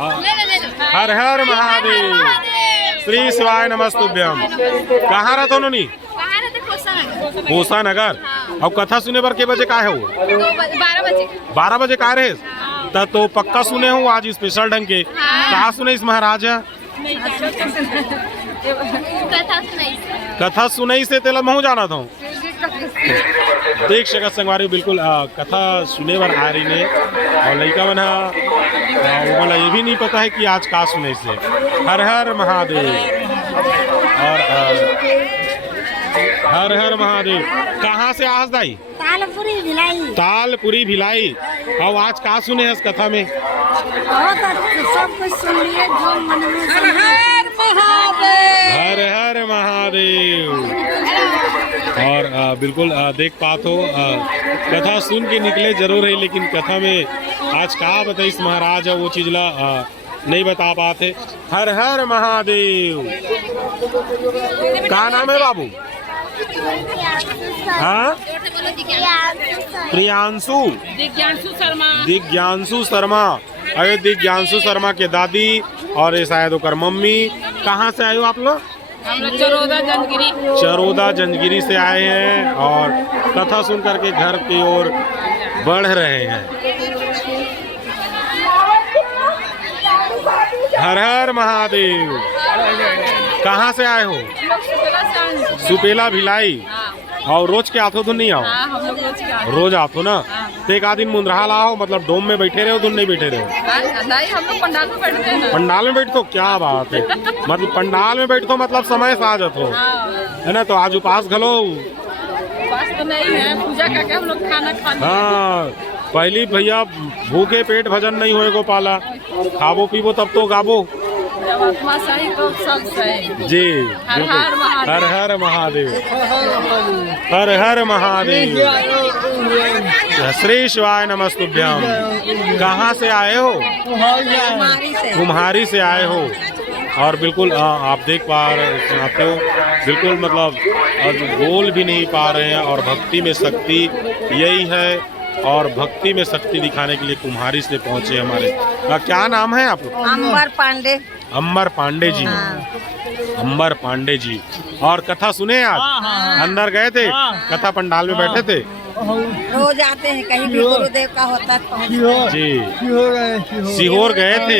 हर हर महादेव। श्री शिवाय नमस्तुभ्यम। कहाँ रहते उन्होंने? कोसा नगर। अब कथा सुने पर के बजे का है वो? 12 बजे। 12 बजे का रहे? तो पक्का सुने हूँ आज स्पेशल ढंग के। कहाँ सुने इस महाराज? कथा सुनाई से तेला महू जाना था। देख सकत संगवारी बिल्कुल कथा सुने बर आ रही ने और लड़का बना वाला ये भी नहीं पता है कि आज का सुने से। हर हर महादेव और हर हर महादेव। कहाँ से आज दाई? तालपुरी भिलाई। तालपुरी भिलाई। अब आज का सुने है इस कथा में? सब कुछ सुन लिए जो मन में। हर हर महादेव। और बिल्कुल देख पात हो कथा सुन के निकले जरूर है, लेकिन कथा में आज का बताइस महाराज है वो चीज ला नहीं बता पाते। हर हर महादेव। क्या नाम है बाबू? हाँ, प्रियांशु। दिग्यांशु शर्मा। अरे दिग्यांशु शर्मा के दादी और ये शायद होकर मम्मी। कहाँ से आए हो आप लोग? हम लोग चरोदा-जंजगिरी। चरोदा-जंजगिरी से आए हैं और कथा सुन करके घर की ओर बढ़ रहे हैं। हर हर महादेव। कहाँ से आए हो? सुपेला भिलाई। और रोज के आथो धुन नहीं आओ? हम लोग रोज आथो ना। तो एक आदमी मुंद्रा लाओ, मतलब डोम में बैठे रहे हो, धुन नहीं बैठे रहे हो? नहीं, हम लोग पंडाल में बैठते हैं। पंडाल में बैठो? क्या बात है। मतलब पंडाल में बैठो मतलब समय से आ जाते हो है ना। तो आज उपास घलो? उपास तो नहीं है, पूजा करके हम लोग खाना खाते। हाँ, पहली भैया भूखे पेट भजन नहीं होए को पाला। खाबो पीबो तब तो गाबो। जब आत्मा सही तो सब सही। जी हर हर महादेव। हर हर महादेव। हर हर महादेव। श्री शिवाय नमस्तुभ्यम। कहाँ से आए हो? कुम्हारी से आए हो। और बिल्कुल आप देख पा रहे हो बिल्कुल मतलब बोल भी नहीं पा रहे हैं। और भक्ति में शक्ति यही है, और भक्ति में शक्ति दिखाने के लिए कुम्हारी से पहुंचे हमारे। क्या नाम है आप? अंबर पांडे। अंबर पांडे जी। अंबर पांडे जी। और कथा सुने आज? अंदर गए थे? कथा पंडाल में बैठे थे? रोज आते हैं, कहीं भी गुरुदेव का होता है जी। सीहोर गए थे?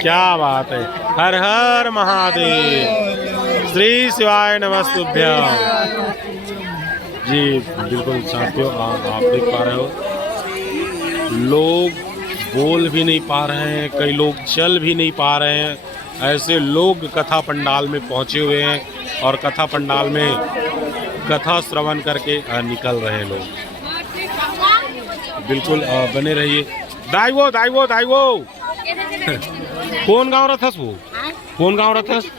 क्या बात है। हर हर महादेव। श्री शिवाय नमस्तुभ्यम। जी बिल्कुल साथियों आप देख पा रहे हो लोग बोल भी नहीं पा रहे हैं, कई लोग चल भी नहीं पा रहे हैं। ऐसे लोग कथा पंडाल में पहुंचे हुए हैं और कथा पंडाल में कथा श्रवण करके निकल रहे हैं लोग। बिल्कुल बने रहिए। दाईवो दाईवो दाईवो। कौन गाँव रथस वो? कौन गाँव रथस?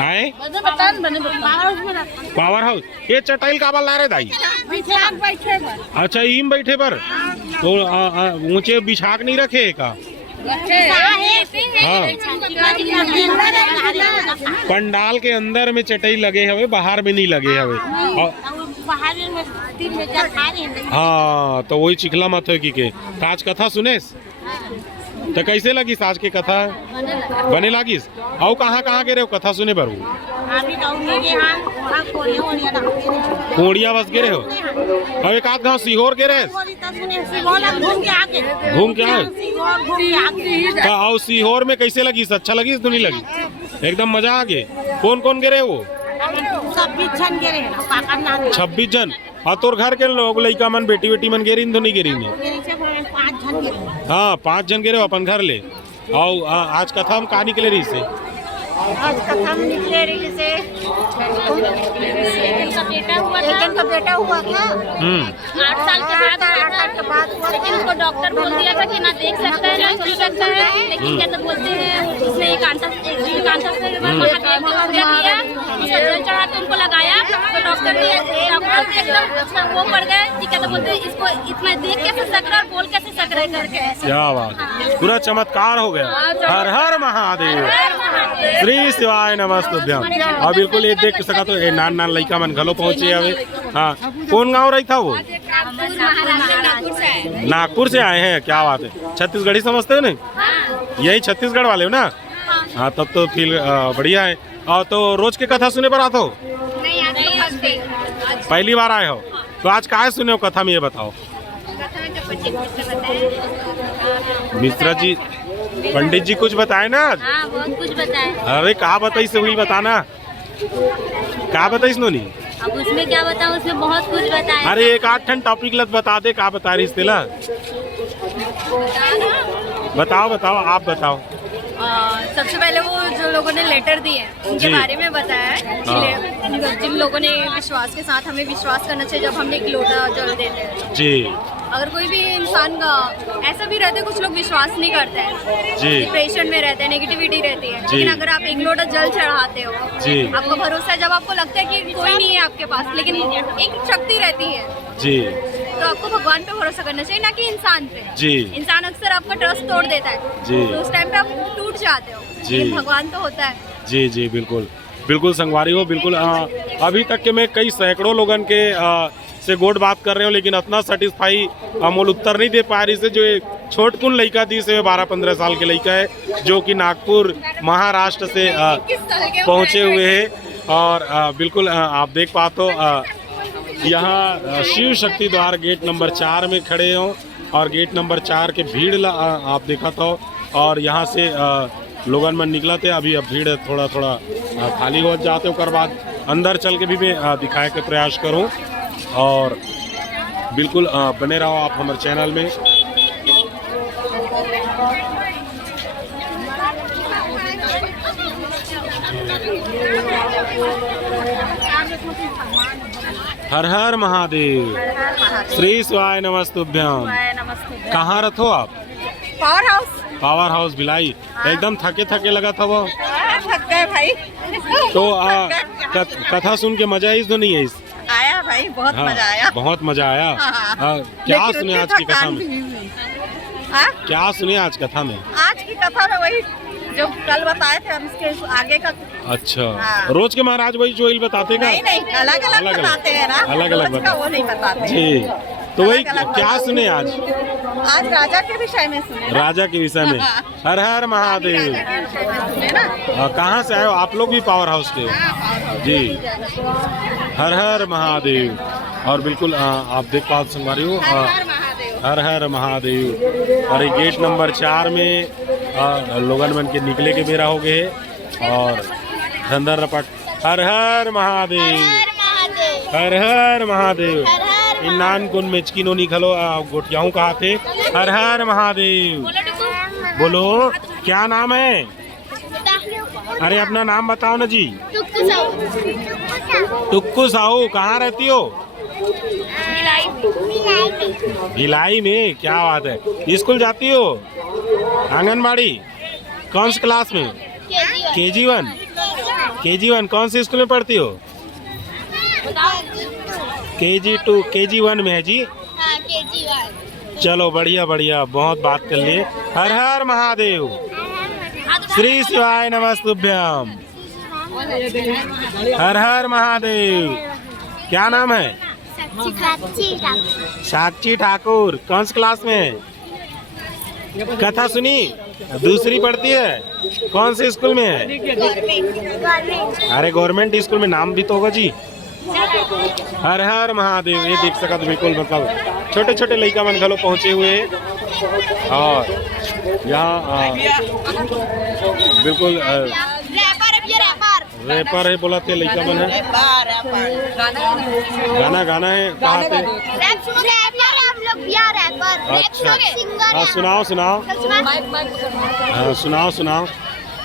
आए पावर हाउस। ये चटाई का बल ला रहे दाई? अच्छा ईम बैठे पर तो ऊंचे बिछाक नहीं रखे का? हाँ, पंडाल के अंदर में चटाई लगे हवे, बाहर में नहीं लगे हवे। हाँ, तो वही चिखला मत हो की के आज कथा सुनेस तो कैसे लगी आज के कथा? बने लागिस? आओ कहाँ के रहे हो कथा सुने पर? कोड़िया बस गिरे हो? अब एक आध गाँव सीहोर गिरे? घूम के आए? तो आओ सीहोर में कैसे लगी? अच्छा लगी? तो नहीं लगी? एकदम मजा आ गए। कौन कौन गिरे वो? 26 जन। हाँ, तोर घर के लोग लड़का मन बेटी बेटी मन गिरी तो नहीं गिरी? हाँ, 5 जन गिरे अपन घर ले। आओ आज कथा हम कहाँ निकले रही से? आज कथा में निकले रही से एक का बेटा हुआ था। 8 साल के बाद लेकिन उसको डॉक्टर बोल दिया था कि ना देख सकता है ना सुन सकता है। लेकिन क्या तो बोलते हैं उसने एक कांटा से महादेव को पूजा किया, उसका जल चढ़ा के उनको लगाया तो डॉक्टर एकदम वो पड़ गए कि क्या तो बोलते हैं इसको इतना देख कैसे सक रहा और बोल कैसे सक रहे करके। क्या बात है, पूरा चमत्कार हो गया। हर हर महादेव। श्री शिवाय नमस्तुभ्यम। और बिल्कुल ये देख सका तो नान लड़का मन घलो पहुंचे हवे। हाँ, कौन गाँव रही था वो? नागपुर से आए। नागपुर से आए हैं, क्या बात है। छत्तीसगढ़ी समझते हो नहीं? यही छत्तीसगढ़ वाले हो ना? हाँ, तब तो फील बढ़िया है। और तो रोज के कथा सुने पर आते हो? नहीं, आज तो फर्स्ट डे। पहली बार आए हो तो आज काय सुने हो कथा में, ये बताओ। कथा में जो पंडित बताए। मिश्रा जी, पंडित जी कुछ बताए ना आज? हाँ, बहुत कुछ बताए। अरे कहा बताई से हुई बताना, कहा बताई सुनोनी? अब उसमें क्या बताऊँ, उसमें बहुत कुछ बताया। अरे एक आठ ठन टॉपिक लत बता दे, कहा बता रही इसला? बताओ बताओ, आप बताओ। सबसे पहले वो जो लोगों ने लेटर दिए उनके जी। बारे में बताया है। जिन लोगों ने विश्वास के साथ हमें विश्वास करना चाहिए जब हम एक लोटा जल देते हैं। जी अगर कोई भी इंसान का ऐसा भी रहता है, कुछ लोग विश्वास नहीं करते हैं, जी डिप्रेशन में रहते हैं, नेगेटिविटी रहती है, जी। लेकिन अगर आप एक लोटा जल चढ़ाते हो, जी आपको भरोसा है, जब आपको लगता है कि कोई नहीं है आपके पास, लेकिन एक शक्ति रहती है, जी तो आपको भगवान पे भरोसा करना चाहिए, ना कि इंसान पे। जी इंसान अक्सर आपका ट्रस्ट तोड़ देता है, जी। तो उस टाइम पे आप टूट जाते हो, जी। लेकिन भगवान तो होता है। जी जी बिल्कुल बिल्कुल संगवारी हो, बिल्कुल। अभी तक के मैं कई सैकड़ों लोगन के से गोड बात कर रहे हो, लेकिन इतना सेटिस्फाई अमूल उत्तर नहीं दे पा रही से। जो एक छोटकुन लड़का थी से 12-15 साल के लड़का है, जो कि नागपुर महाराष्ट्र से पहुँचे हुए हैं। और बिल्कुल आप देख पाते हो यहाँ शिव शक्ति द्वार गेट नंबर 4 में खड़े हो, और गेट नंबर 4 के भीड़ आप देखा था, और यहाँ से लोगन मन निकला थे। अभी अब भीड़ थोड़ा थोड़ा खाली हो जाते, ओकर बाद अंदर चल के भी मैं दिखाए के प्रयास करूँ। और बिल्कुल बने रहो आप हमारे चैनल में। हर हर महादेव, श्री शिवाय नमस्तुभ्याम। नमस्ते। कहाँ रहो आप? Power house. Power house Bhilai. एकदम थके थके लगा था वो, थक गए भाई। तो कथा सुन के मजा इस दो नहीं है इस? आया भाई, बहुत हाँ, मजा आया। बहुत मजा आया। हाँ। क्या लेकिन सुने उतनी आज की कथा थकान में? भी हुई। हाँ? क्या सुने आज कथा में? आज की कथा में वही जो कल बताए थे, हम उसके आगे का। अच्छा, हाँ। रोज के महाराज वही जो बताते का? नहीं नहीं, अलग अलग बताते हैं ना, अलग-अलग रोज का वो नहीं बताते। जी, तो वही अलग-अलग क्या बताते। सुने आज? आज राजा के विषय में सुने ना? राजा के विषय में। हर हर महादेव। राजा के विषय में सुने ना? कहाँ से आए हो आप लोग? भी पावर हाउस के? जी, हर हर महादेव। और बिल्कुल आप देख पाओ संगवारी हो, हर हर महादेव। और ये गेट नंबर 4 में लोगन बन के निकले के बेरा हो गए, और धंधर रपट हर हर महादेव, हर हर महादेव। इनान गुन मेचकी नो निकलो गोटियाहू कहा थे। हर हर महादेव। बोलो क्या नाम है? अरे अपना नाम बताओ ना जी। टुक्कू साहू। कहाँ रहती हो? भिलाई में। क्या बात है। स्कूल जाती हो? आंगनबाड़ी? कौन सी क्लास में? KG1। KG1 कौन सी स्कूल में पढ़ती हो? KG2 KG1 में है जी। चलो बढ़िया बढ़िया, बहुत बात कर लिए। हर हर महादेव, श्री शिवाय नमस्तुभ्याम। हर हर महादेव। क्या नाम है? साक्षी ठाकुर। कौन सी क्लास में है? कथा सुनी? दूसरी पढ़ती है। कौन से स्कूल में है? अरे गवर्नमेंट स्कूल में। नाम भी तो होगा जी। हर हर महादेव। ये देख सका तो बिल्कुल, मतलब छोटे छोटे लड़का मन घलो पहुँचे हुए हैं। और यहाँ बिल्कुल रैपर है, बोला थे लड़का मन है। गाना है कहाँ पे? अच्छा, हाँ सुनाओ सुनाओ। हाँ सुनाओ सुनाओ।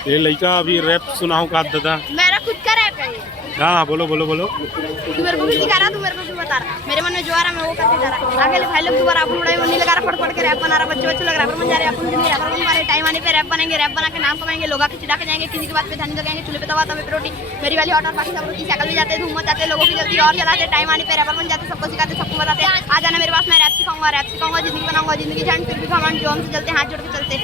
ये लड़का अभी रैप सुनाओ का दादा। मेरा खुद का रैप है। हाँ बोलो बोलो बोलो। तू मेरे को भी सिखा रहा, तू मेरे को भी बता रहा। मेरे मन में जो आ रहा मैं वो करते जा रहा। आगे भाई लोग दोबारा अपन उड़ाई नहीं लगा रहा, फट के रैप बना रहा। बच्चे लग रहा बन जा रहे। अपन भी रैपर बन पा रहे। टाइम आने पे रैप बनेंगे, रैप बना के नाम कमाएंगे, लोग आके चिढ़ा के जाएंगे, किसी के बात पे ध्यान लगाएंगे, चूल्हे पे तवा तवे पे रोटी। मेरी वाली ऑर्डर बाकी सब रोटी साइकिल भी जाते हैं, धूम मचाते हैं, लोगों की जल्दी और जलाते। टाइम आने पे रैपर बन जाते, सबको सिखाते, सबको बताते हैं। आ जाना मेरे पास, मैं रैप सिखाऊंगा, जिंदगी बनाऊंगा, जिंदगी झंड फिर भी घमंड, जो हमसे चलते हाथ जोड़ के चलते।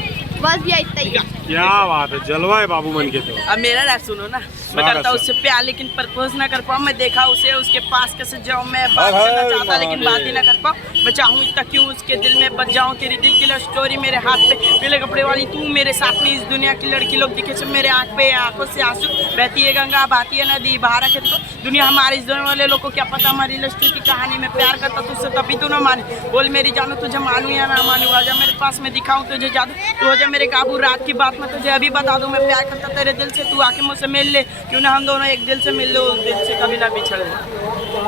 बस भैया इतना ही है। क्या बात है, जलवाए बाबू मन के तो। अब मेरा रैप सुनो ना, मैं करता हूँ उससे प्यार लेकिन प्रपोज ना कर पाऊँ। मैं देखा उसे उसके पास कैसे जाऊँ, मैं बात करना चाहता लेकिन बात ही ना कर पाऊँ। मैं चाहूँ इतना क्यों उसके दिल में बच जाऊँ। तेरी दिल की लव स्टोरी मेरे हाथ पे, पीले कपड़े वाली तू मेरे साथ में। इस दुनिया की लड़की लोग दिखे सब मेरे आँख पे, आंखों से आंसू। बहती है गंगा बहती है नदी, बाहर रखे तो दुनिया हमारी। इस दुनिया वाले लोग को क्या पता हमारी लव स्टोरी की कहानी में। प्यार करता तुझसे तभी तू ना माने, बोल मेरी जानो तुझे मानूं या ना मानूं। आजा मेरे पास मैं दिखाऊं तुझे जादू, तू हो जा मेरे काबू। रात की बात मैं तुझे अभी बता दूं, मैं प्यार करता तेरे दिल से। तू आके मुझसे मिल ले, क्यों ना हम दोनों एक दिल से मिल लो, उस दिल से कभी ना बिछड़ ले।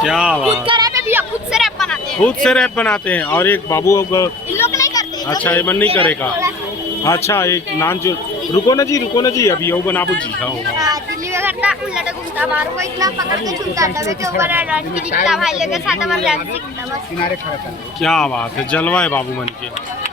क्या खुद बात, का रैप है भैया, खुद से रैप बनाते हैं। खुद से रैप बनाते हैं। और एक बाबू इन लोग नहीं करते। इन लोग अच्छा, ये मन नहीं करेगा। अच्छा, एक नान जो रुको ना जी, अभी वो बनाबू जी। हाँ दिल्ली में करता उल्टा घूमता, मारू को इतना पकड़ के छूता, दबे के ऊपर लड़की दिखता, भाई लेके साथ हमारे रैप सीखता बस। क्या बात है, जलवाए बाबू मन के।